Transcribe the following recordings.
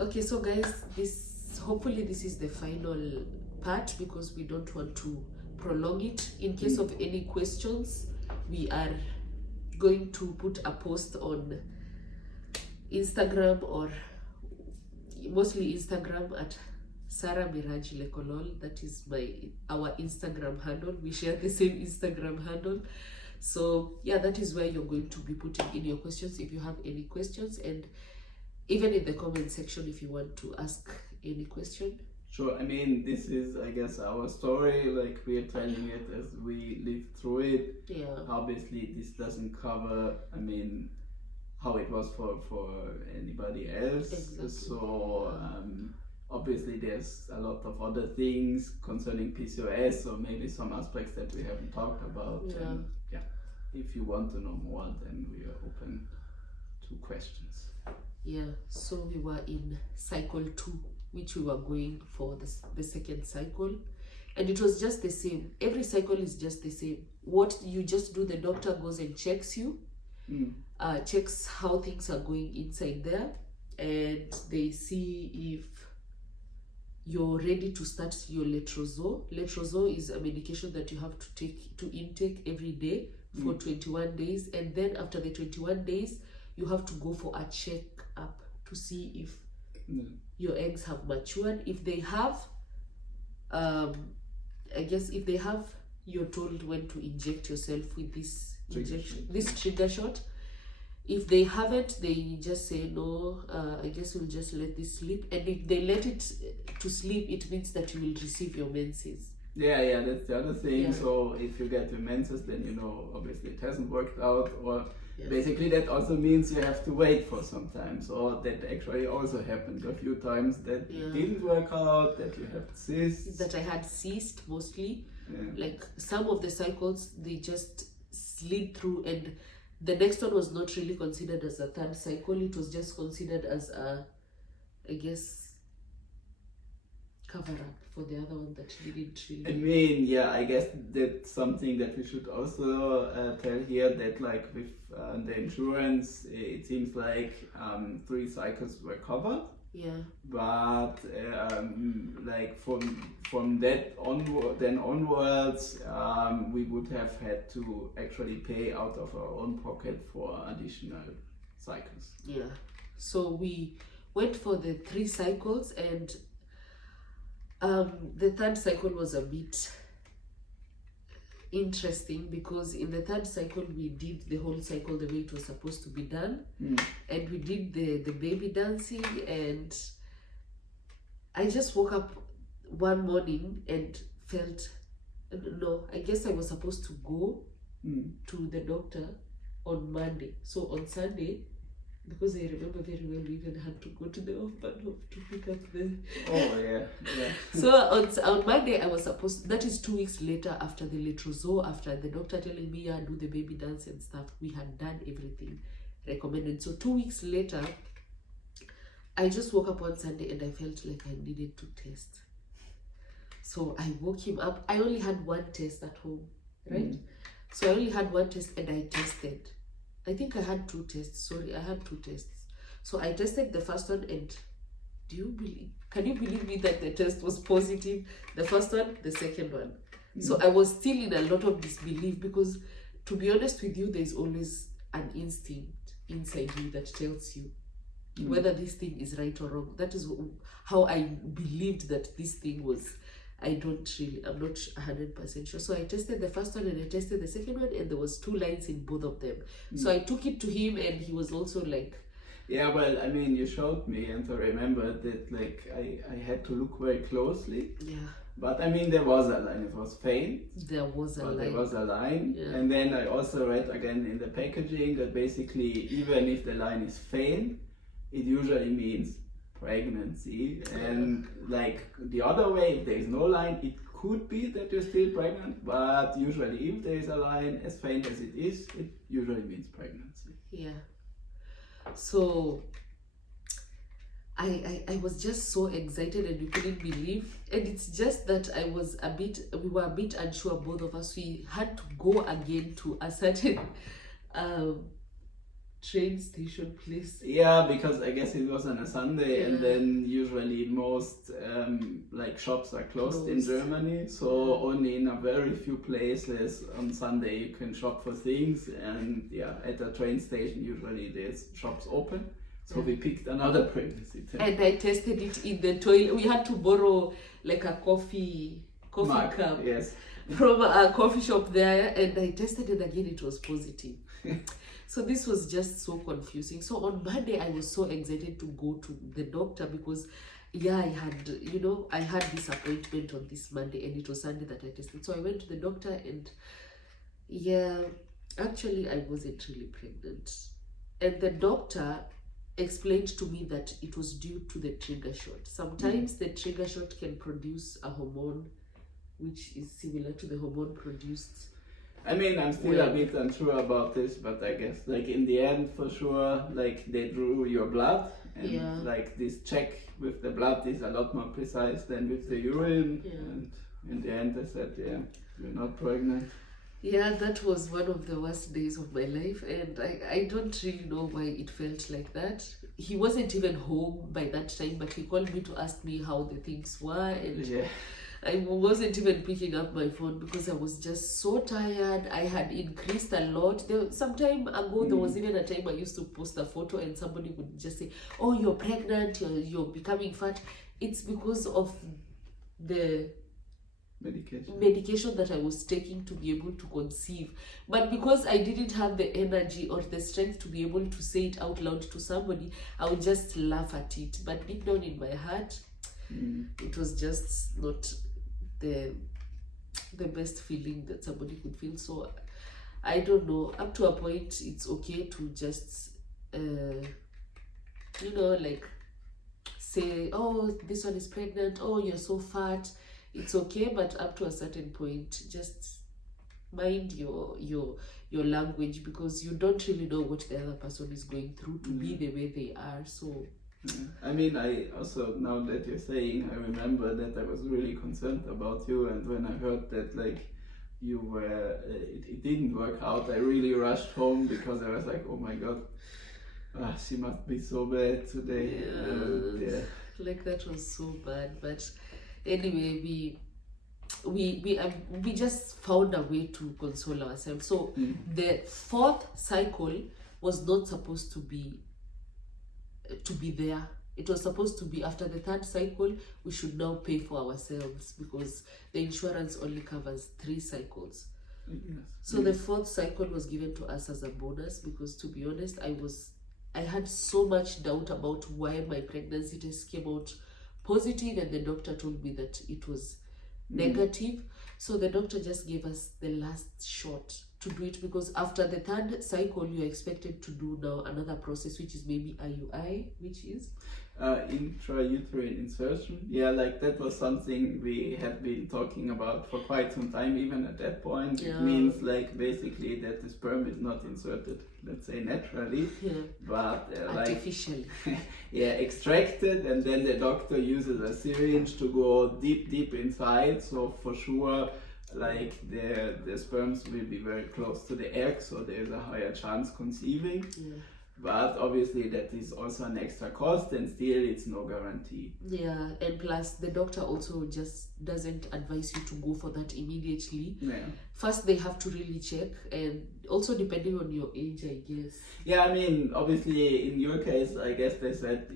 Okay, so guys, hopefully this is the final part because we don't want to prolong it. In case of any questions, we are going to put a post on Instagram, or mostly Instagram, at Sarah Miraji Lekolol. That is our Instagram handle. We share the same Instagram handle. So yeah, that is where you're going to be putting in your questions if you have any questions, and even in the comment section if you want to ask any question. Sure, I mean, this is, I guess, our story, like we're telling it as we live through it. Yeah. Obviously, this doesn't cover, I mean, how it was for anybody else. Exactly. So, obviously, there's a lot of other things concerning PCOS, or maybe some aspects that we haven't talked about. Yeah. And yeah, if you want to know more, then we are open to questions. Yeah, so we were in cycle 2, which we were going for the second cycle, and it was just the same. Every cycle is just the same. What you just do, the doctor goes and checks you, checks how things are going inside there, and they see if you're ready to start your letrozole. Letrozole is a medication that you have to intake every day for 21 days, and then after the 21 days you have to go for a check-up to see if your eggs have matured. If they have, I guess if they have, you're told when to inject yourself with this trigger shot. If they haven't, they just say no, I guess we'll just let this sleep. And if they let it to sleep, it means that you will receive your menses. Yeah, that's the other thing. Yeah. So if you get your menses, then you know obviously it hasn't worked out, or Yeah. basically that also means you have to wait for some time. So that actually also happened a few times that it didn't work out, that you have cysts. That I had cysts mostly. Yeah. Like some of the cycles, they just slid through, and the next one was not really considered as a third cycle. It was just considered as a, I guess, cover up for the other one that didn't really. I mean, yeah, I guess that's something that we should also tell here, that like with the insurance, it seems like 3 cycles were covered. Yeah. But like from that onwards, we would have had to actually pay out of our own pocket for additional cycles. Yeah. So we went for the 3 cycles, and the third cycle was a bit interesting because in the third cycle we did the whole cycle the way it was supposed to be done, and we did the baby dancing, and I just woke up one morning and felt, no, I guess I was supposed to go to the doctor on Monday. So on Sunday, because I remember very well, we even had to go to the hospital to pick up the... Oh, yeah. So on Monday, I was supposed... That is 2 weeks later after the letrozole, after the doctor telling me, yeah, do the baby dance and stuff. We had done everything recommended. So 2 weeks later, I just woke up on Sunday and I felt like I needed to test. So I woke him up. I only had one test at home, right? So I only had one test and I tested. I think I had 2 tests. Sorry, I had 2 tests. So I tested the first one, and can you believe me that the test was positive? The first one, the second one. So I was still in a lot of disbelief because, to be honest with you, there's always an instinct inside you that tells you whether this thing is right or wrong. That is how I believed that this thing was. I'm not 100% sure. So I tested the first one and I tested the second one, and there was 2 lines in both of them. So I took it to him, and he was also like... Yeah, well, I mean, you showed me, and I remembered that like I had to look very closely. Yeah. But I mean, there was a line. It was faint. There was a line. There was a line. Yeah. And then I also read again in the packaging that basically, even if the line is faint, it usually means pregnancy. And like the other way, if there is no line, it could be that you're still pregnant, but usually if there is a line, as faint as it is, it usually means pregnancy. Yeah. So I was just so excited, and you couldn't believe. And it's just that we were a bit unsure, both of us. We had to go again to a certain train station place. Yeah, because I guess it was on a Sunday, and Yeah. then usually most like shops are closed in Closed. Germany, so only in a very few places on Sunday you can shop for things, and yeah, at the train station usually there's shops open. So we picked another pregnancy test. And I tested it in the toilet. We had to borrow like a coffee Mark, cup yes. from a coffee shop there, and I tested it again. It was positive. So this was just so confusing. So on Monday, I was so excited to go to the doctor because, yeah, I had this appointment on this Monday, and it was Sunday that I tested. So I went to the doctor, and yeah, actually, I wasn't really pregnant. And the doctor explained to me that it was due to the trigger shot. Sometimes the trigger shot can produce a hormone which is similar to the hormone produced. I mean, I'm still a bit unsure about this, but I guess like in the end, for sure, like they drew your blood, and like this check with the blood is a lot more precise than with the urine. And in the end, they said, yeah, you're not pregnant. Yeah, that was one of the worst days of my life, and I don't really know why it felt like that. He wasn't even home by that time, but he called me to ask me how the things were, and I wasn't even picking up my phone because I was just so tired. I had increased a lot. Some time ago, there was even a time I used to post a photo and somebody would just say, oh, you're pregnant, you're becoming fat. It's because of the medication that I was taking to be able to conceive. But because I didn't have the energy or the strength to be able to say it out loud to somebody, I would just laugh at it. But deep down in my heart, it was just not the best feeling that somebody could feel. So I don't know, up to a point it's okay to just like say, oh, this one is pregnant, oh, you're so fat. It's okay, but up to a certain point, just mind your language, because you don't really know what the other person is going through to be the way they are. So I mean, I also, now that you're saying, I remember that I was really concerned about you, and when I heard that like you were it didn't work out, I really rushed home because I was like, oh my god, she must be so bad today. Like that was so bad. But anyway, we just found a way to console ourselves. So the fourth cycle was not supposed to be there. It was supposed to be after the third cycle. We should now pay for ourselves because the insurance only covers 3 cycles. So the fourth cycle was given to us as a bonus, because to be honest, I had so much doubt about why my pregnancy test came out positive, and the doctor told me that it was negative. So the doctor just gave us the last shot to do it, because after the third cycle you're expected to do now another process, which is maybe IUI, which is intrauterine insertion. Yeah, like that was something we had been talking about for quite some time. Even at that point, it means like basically that the sperm is not inserted, let's say naturally, but artificially. Extracted, and then the doctor uses a syringe to go deep inside. So for sure, like the sperms will be very close to the egg, so there's a higher chance conceiving. But obviously that is also an extra cost, and still it's no guarantee. Yeah, and plus the doctor also just doesn't advise you to go for that immediately. First they have to really check, and also depending on your age, I guess. Yeah, I mean, obviously in your case, I guess they said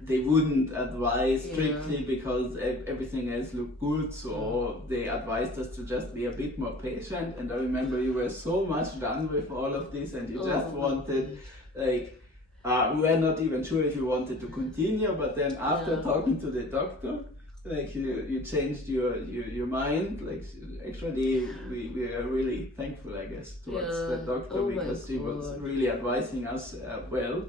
they wouldn't advise strictly because everything else looked good, so they advised us to just be a bit more patient. And I remember you were so much done with all of this, and you just wanted, like, we were not even sure if you wanted to continue, but then after talking to the doctor, like you changed your mind. Like, actually we are really thankful, I guess, towards the doctor, because he was really advising us well.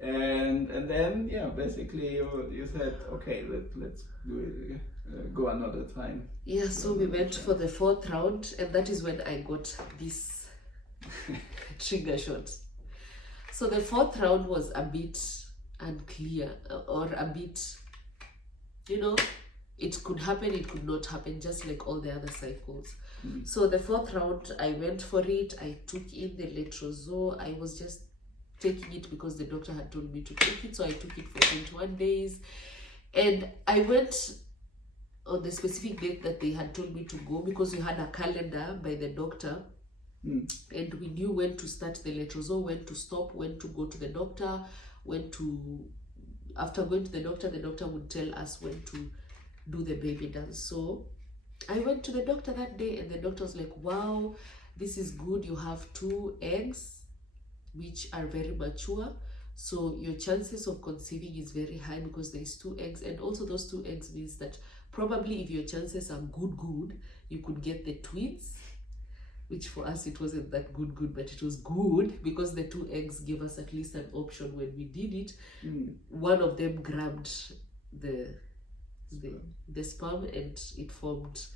And then basically you said, okay, let's do it, go another time. So we went for the 4th round, and that is when I got this trigger shot. So the 4th round was a bit unclear, or a bit, it could happen, it could not happen, just like all the other cycles. So the 4th round, I went for it. I took in the letrozole. I was just taking it because the doctor had told me to take it. So I took it for 21 days. And I went on the specific date that they had told me to go, because we had a calendar by the doctor. And we knew when to start the letrozole, when to stop, when to go to the doctor, when to, after going to the doctor would tell us when to do the baby dance. So I went to the doctor that day, and the doctor was like, wow, this is good. You have 2 eggs, which are very mature. So your chances of conceiving is very high because there is 2 eggs. And also those 2 eggs means that probably if your chances are good, you could get the twins, which for us it wasn't that good, but it was good because the 2 eggs gave us at least an option when we did it. One of them grabbed the sperm, and it formed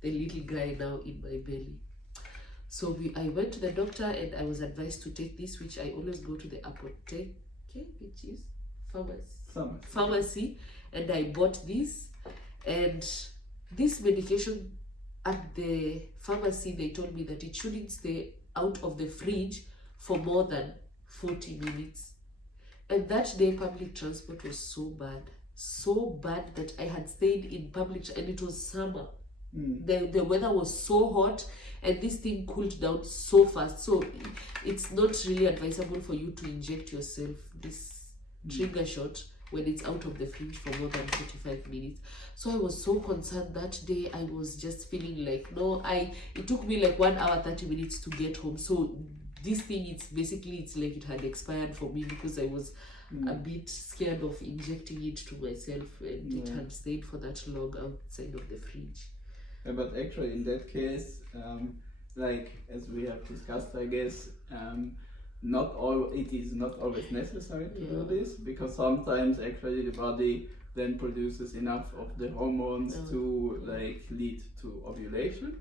the little guy now in my belly. So I went to the doctor, and I was advised to take this, which I always go to the apotheke, which is pharmacy, and I bought this. And this medication, at the pharmacy, they told me that it shouldn't stay out of the fridge for more than 40 minutes. And that day public transport was so bad that I had stayed in public, and it was summer. The weather was so hot, and this thing cooled down so fast. So it's not really advisable for you to inject yourself this trigger shot when it's out of the fridge for more than 45 minutes. So I was so concerned that day. I was just feeling like, no, it took me like 1 hour 30 minutes to get home. So this thing, it's like it had expired for me, because I was a bit scared of injecting it to myself, and it had stayed for that long outside of the fridge. Yeah, but actually in that case, like as we have discussed, I guess, it is not always necessary to do this, because sometimes actually the body then produces enough of the hormones to like lead to ovulation.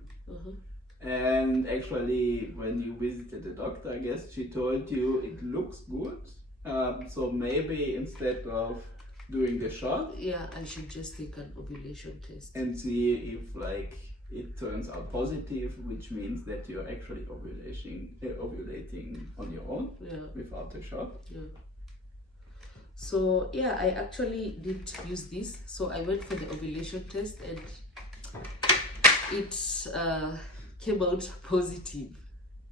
And actually when you visited the doctor, I guess she told you it looks good, so maybe instead of doing the shot, I should just take an ovulation test and see if like it turns out positive, which means that you're actually ovulating on your own without a shot. So I actually did use this. So I went for the ovulation test, and it came out positive,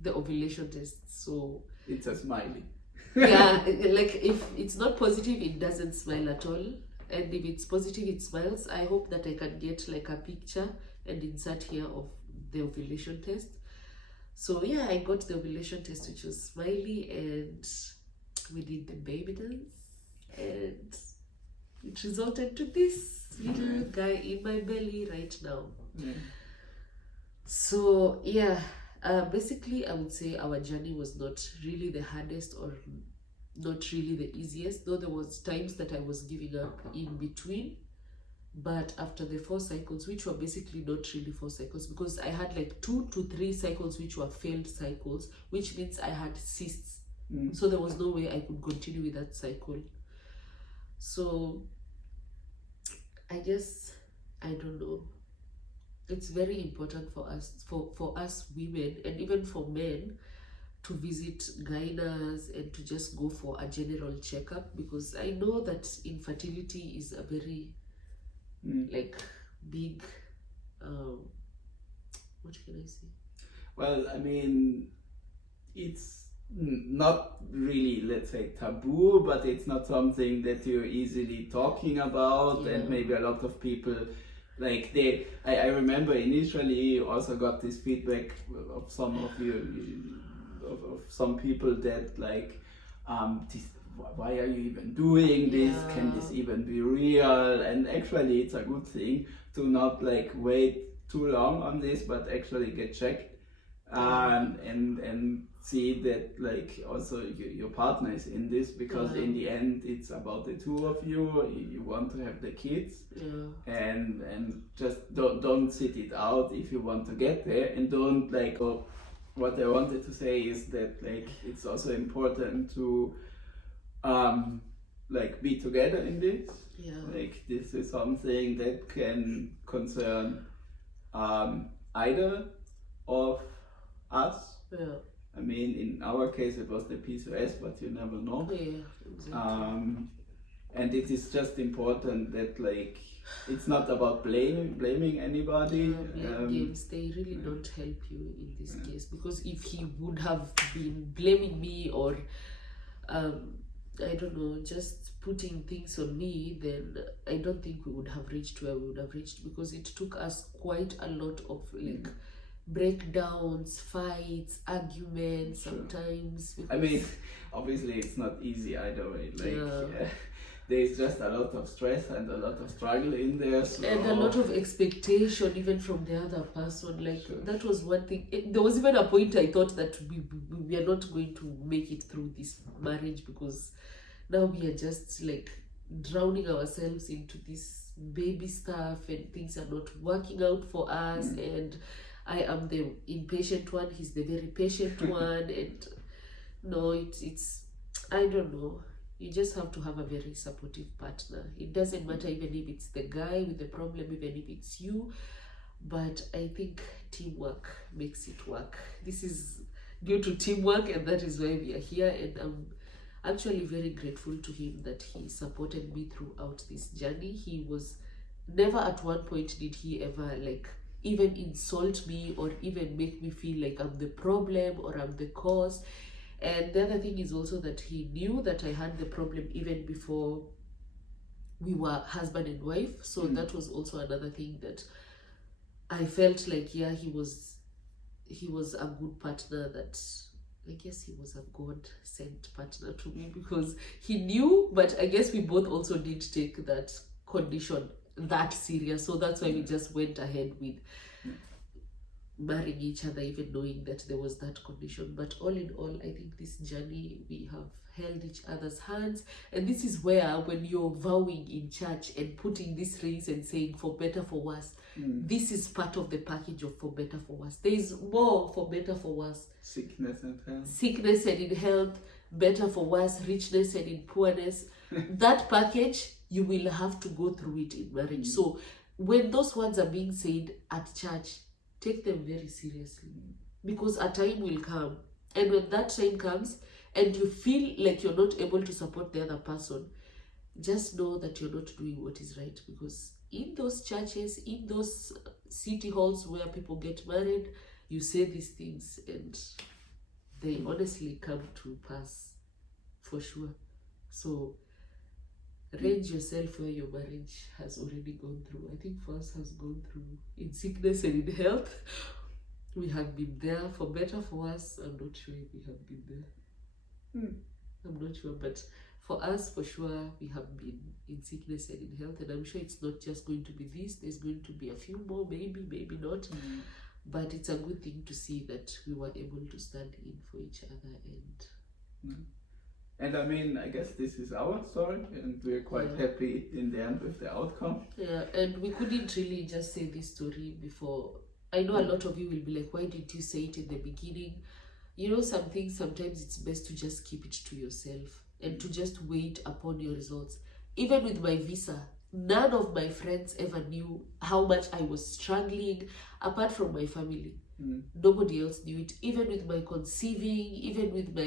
the ovulation test. So it's a smiley. Like if it's not positive, it doesn't smile at all, and if it's positive, it smiles. I hope that I can get like a picture and insert here of the ovulation test. So I got the ovulation test, which was smiley, and we did the baby dance, and it resulted to this little guy in my belly right now. So basically I would say our journey was not really the hardest, or not really the easiest, though there was times that I was giving up in between. But after the 4 cycles, which were basically not really 4 cycles, because I had like 2 to 3 cycles which were failed cycles, which means I had cysts. So there was no way I could continue with that cycle. So I don't know. It's very important for us, for us women, and even for men, to visit gynaes and to just go for a general checkup, because I know that infertility is a very like big what can I say? Well, I mean, it's not really, let's say, taboo, but it's not something that you're easily talking about, and maybe a lot of people like I remember initially also got this feedback of some of you, of some people that like why are you even doing this? Can this even be real? And actually it's a good thing to not like wait too long on this, but actually get checked and see that like also your partner is in this, because in the end it's about the 2 of you. You want to have the kids, and just don't sit it out if you want to get there, and don't like what I wanted to say is that like it's also important to like be together in this. Like this is something that can concern either of us, I mean, in our case, it was the PCOS, but you never know. Yeah, exactly. And it is just important that, like, it's not about blaming anybody. Blame games, they really don't help you in this case, because if he would have been blaming me or I don't know, just putting things on me, then I don't think we would have reached where we would have reached, because it took us quite a lot of like breakdowns, fights, arguments sometimes. I mean, obviously it's not easy either way. Like there's just a lot of stress and a lot of struggle in there, so... and a lot of expectation even from the other person. Like that was one thing. There was even a point I thought that we are not going to make it through this marriage, because now we are just like drowning ourselves into this baby stuff and things are not working out for us, and I am the impatient one, he's the very patient one, and no, it's I don't know. You just have to have a very supportive partner. It doesn't matter even if it's the guy with the problem, even if it's you, but I think teamwork makes it work. This is due to teamwork, and that is why we are here, and I'm actually very grateful to him that he supported me throughout this journey. He was never at one point did he ever like even insult me or even make me feel like I'm the problem or I'm the cause. And the other thing is also that he knew that I had the problem even before we were husband and wife. So that was also another thing that I felt like, yeah, he was a good partner, that I guess he was a God-sent partner to me, because he knew, but I guess we both also did take that condition that serious. So that's why we just went ahead with marrying each other, even knowing that there was that condition. But all in all, I think this journey, we have held each other's hands, and this is where, when you're vowing in church and putting these rings and saying for better for worse, this is part of the package of for better for worse. There is more for better for worse: sickness and in health, better for worse, richness and in poorness. That package, you will have to go through it in marriage. So when those words are being said at church, take them very seriously, because a time will come, and when that time comes and you feel like you're not able to support the other person, just know that you're not doing what is right. Because in those churches, in those city halls where people get married, you say these things and they honestly come to pass for sure. So range yourself where your marriage has already gone through. I think for us has gone through in sickness and in health. We have been there for better, for worse. I'm not sure if we have been there. I'm not sure, but for us, for sure, we have been in sickness and in health, and I'm sure it's not just going to be this. There's going to be a few more, maybe not. But it's a good thing to see that we were able to stand in for each other. And I mean, I guess this is our story, and we're quite happy in the end with the outcome. Yeah, and we couldn't really just say this story before. I know a lot of you will be like, why didn't you say it in the beginning? You know, some things, sometimes it's best to just keep it to yourself and to just wait upon your results. Even with my visa, none of my friends ever knew how much I was struggling, apart from my family. Nobody else knew it. Even with my conceiving, even with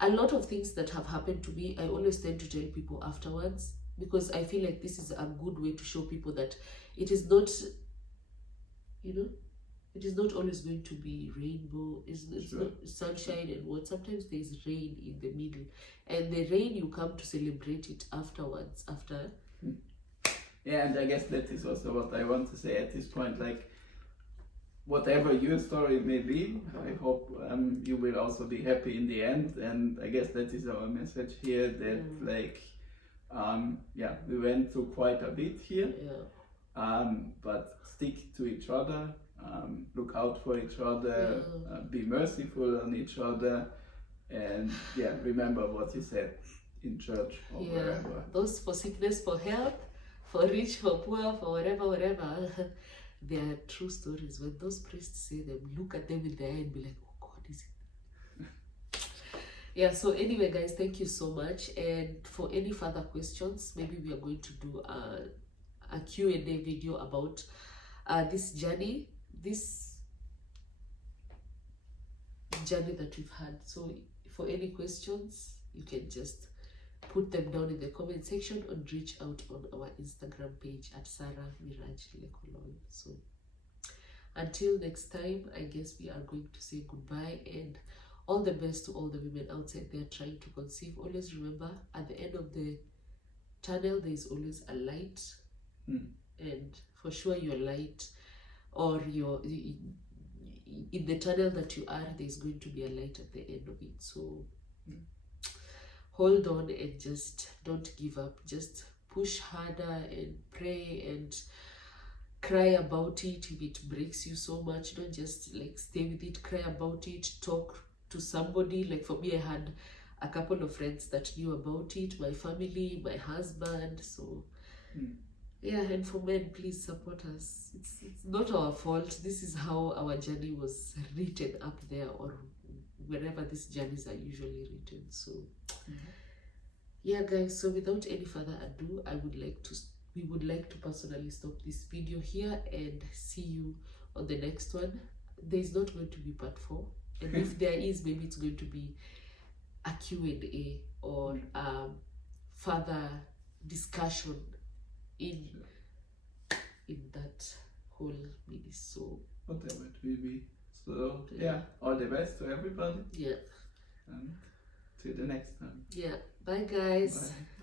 a lot of things that have happened to me, I always tend to tell people afterwards, because I feel like this is a good way to show people that it is not, it is not always going to be rainbow. It's not sunshine and what. Sometimes there's rain in the middle, and the rain, you come to celebrate it afterwards. Yeah, and I guess that is also what I want to say at this point. Like, whatever your story may be, I hope you will also be happy in the end. And I guess that is our message here, that we went through quite a bit here, but stick to each other, look out for each other, be merciful on each other, and remember what you said in church or wherever. Those for sickness, for health, for rich, for poor, for whatever. They are true stories. When those priests say them, look at them in the eye and be like, oh God, is it? So anyway, guys, thank you so much. And for any further questions, maybe we are going to do a Q&A video about this journey, this journey that we've had. So for any questions, you can just put them down in the comment section or reach out on our Instagram page at Sarah Miraj Lekolol. So until next time, I guess we are going to say goodbye and all the best to all the women outside there trying to conceive. Always remember, at the end of the tunnel, there is always a light. And for sure your light, or your in the tunnel that you are, there's going to be a light at the end of it. So hold on and just don't give up. Just push harder and pray and cry about it. If it breaks you so much, don't just like stay with it. Cry about it. Talk to somebody. Like for me, I had a couple of friends that knew about it, my family, my husband. So yeah, and for men, please support us. It's not our fault. This is how our journey was written up there, or wherever these journeys are usually written. So yeah, guys, so without any further ado, we would like to personally stop this video here and see you on the next one. There's not going to be part 4, and if there is, maybe it's going to be a Q&A or further discussion in that whole mini. So whatever it will be. So yeah, all the best to everybody. Yeah. And till the next time. Yeah. Bye, guys. Bye.